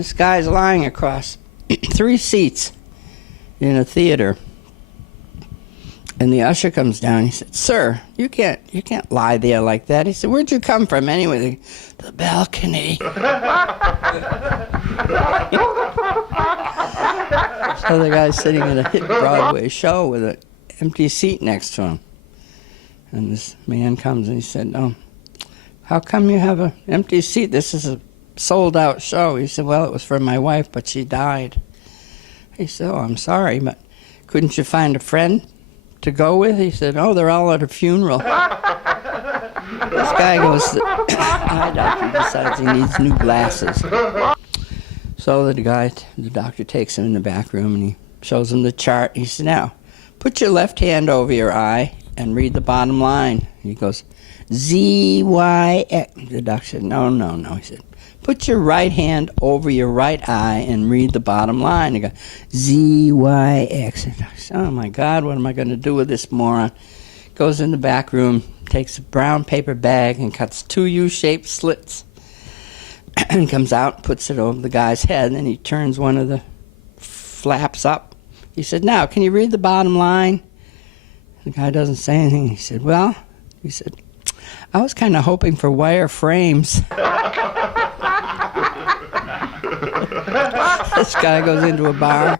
this guy's lying across 3 seats in a theater. And the usher comes down. He said, "Sir, you can't lie there like that." He said, "Where'd you come from anyway?" "The balcony." So the guy's sitting in a hit Broadway show with an empty seat next to him. And this man comes and he said, "Oh, how come you have an empty seat? This is a sold-out show." He said, "Well, it was for my wife, but she died." He said, "Oh, I'm sorry, but couldn't you find a friend to go with?" He said, "Oh, they're all at a funeral." This guy goes to the eye doctor, decides he needs new glasses. So the doctor takes him in the back room and he shows him the chart. He said, "Now, put your left hand over your eye and read the bottom line." He goes, Z-Y-X. The doctor said, No. He said, "Put your right hand over your right eye and read the bottom line." He goes, Z-Y-X. The doctor said, "Oh my God, what am I going to do with this moron?" Goes in the back room, takes a brown paper bag and cuts 2 U-shaped slits and comes out, puts it over the guy's head, and then he turns one of the flaps up. He said, "Now, can you read the bottom line?" The guy doesn't say anything. He said, "Well," he said, "I was kind of hoping for wire frames." This guy goes into a bar,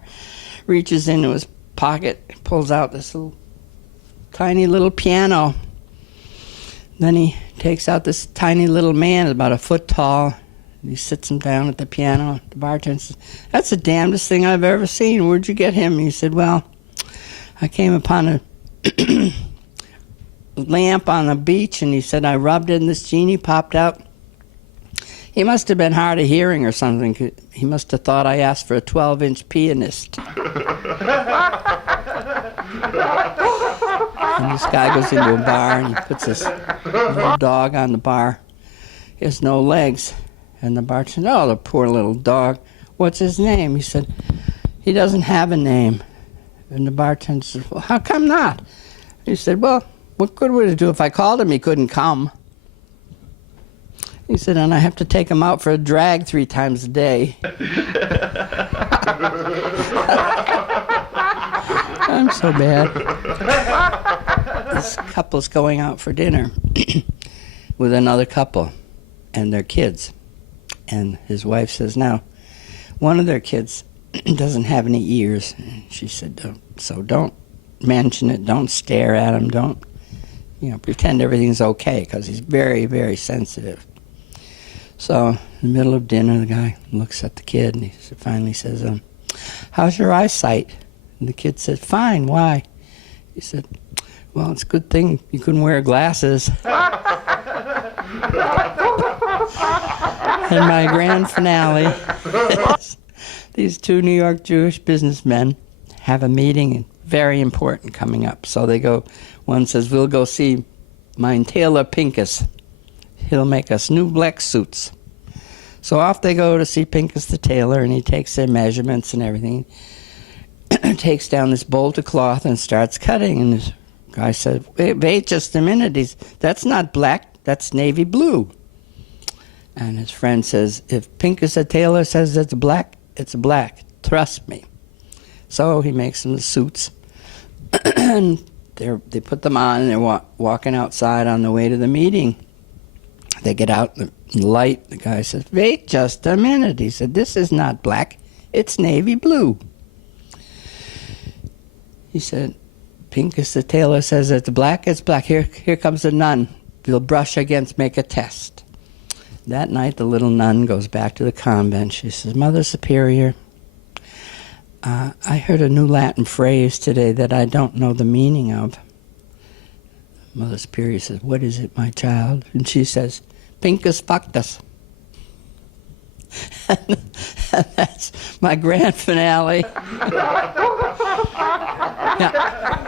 reaches into his pocket, pulls out this tiny little piano. Then he takes out this tiny little man, about 1 foot tall. He sits him down at the piano. The bartender says, "That's the damnedest thing I've ever seen. Where'd you get him?" He said, "Well, I came upon a lamp on the beach," and he said, "I rubbed it and this genie popped out. He must have been hard of hearing or something. He must have thought I asked for a 12-inch pianist." And this guy goes into a bar and he puts this little dog on the bar. He has no legs. And the bartender said, "Oh, the poor little dog. What's his name?" He said, "He doesn't have a name." And the bartender said, "Well, how come not?" He said, "Well, what good would it do? If I called him, he couldn't come." He said, "And I have to take him out for a drag 3 times a day." I'm so bad. This couple's going out for dinner with another couple and their kids. And his wife says, "Now, one of their kids doesn't have any ears." And she said, "So don't mention it. Don't stare at him. Don't, pretend everything's okay, because he's very, very sensitive." So in the middle of dinner, the guy looks at the kid and he finally says, "How's your eyesight?" And the kid said, "Fine. Why?" He said, "Well, it's a good thing you couldn't wear glasses." And my grand finale is these 2 New York Jewish businessmen have a meeting, very important, coming up. So they go, one says, "We'll go see mine tailor Pincus. He'll make us new black suits." So off they go to see Pincus the tailor, and he takes their measurements and everything. Takes down this bolt of cloth and starts cutting. And this guy said, wait just a minute. "That's not black, that's navy blue." And his friend says, "If Pincus the tailor says it's black, it's black. Trust me." So he makes them the suits. And they put them on, and they're walking outside on the way to the meeting. They get out in the light. The guy says, "Wait just a minute." He said, "This is not black, it's navy blue." He said, "Pincus the tailor says it's black, it's black. Here comes the nun. We'll brush against, make a test." That night, the little nun goes back to the convent. She says, "Mother Superior, I heard a new Latin phrase today that I don't know the meaning of." Mother Superior says, "What is it, my child?" And she says, "Pincus fucked us." And that's my grand finale. Yeah.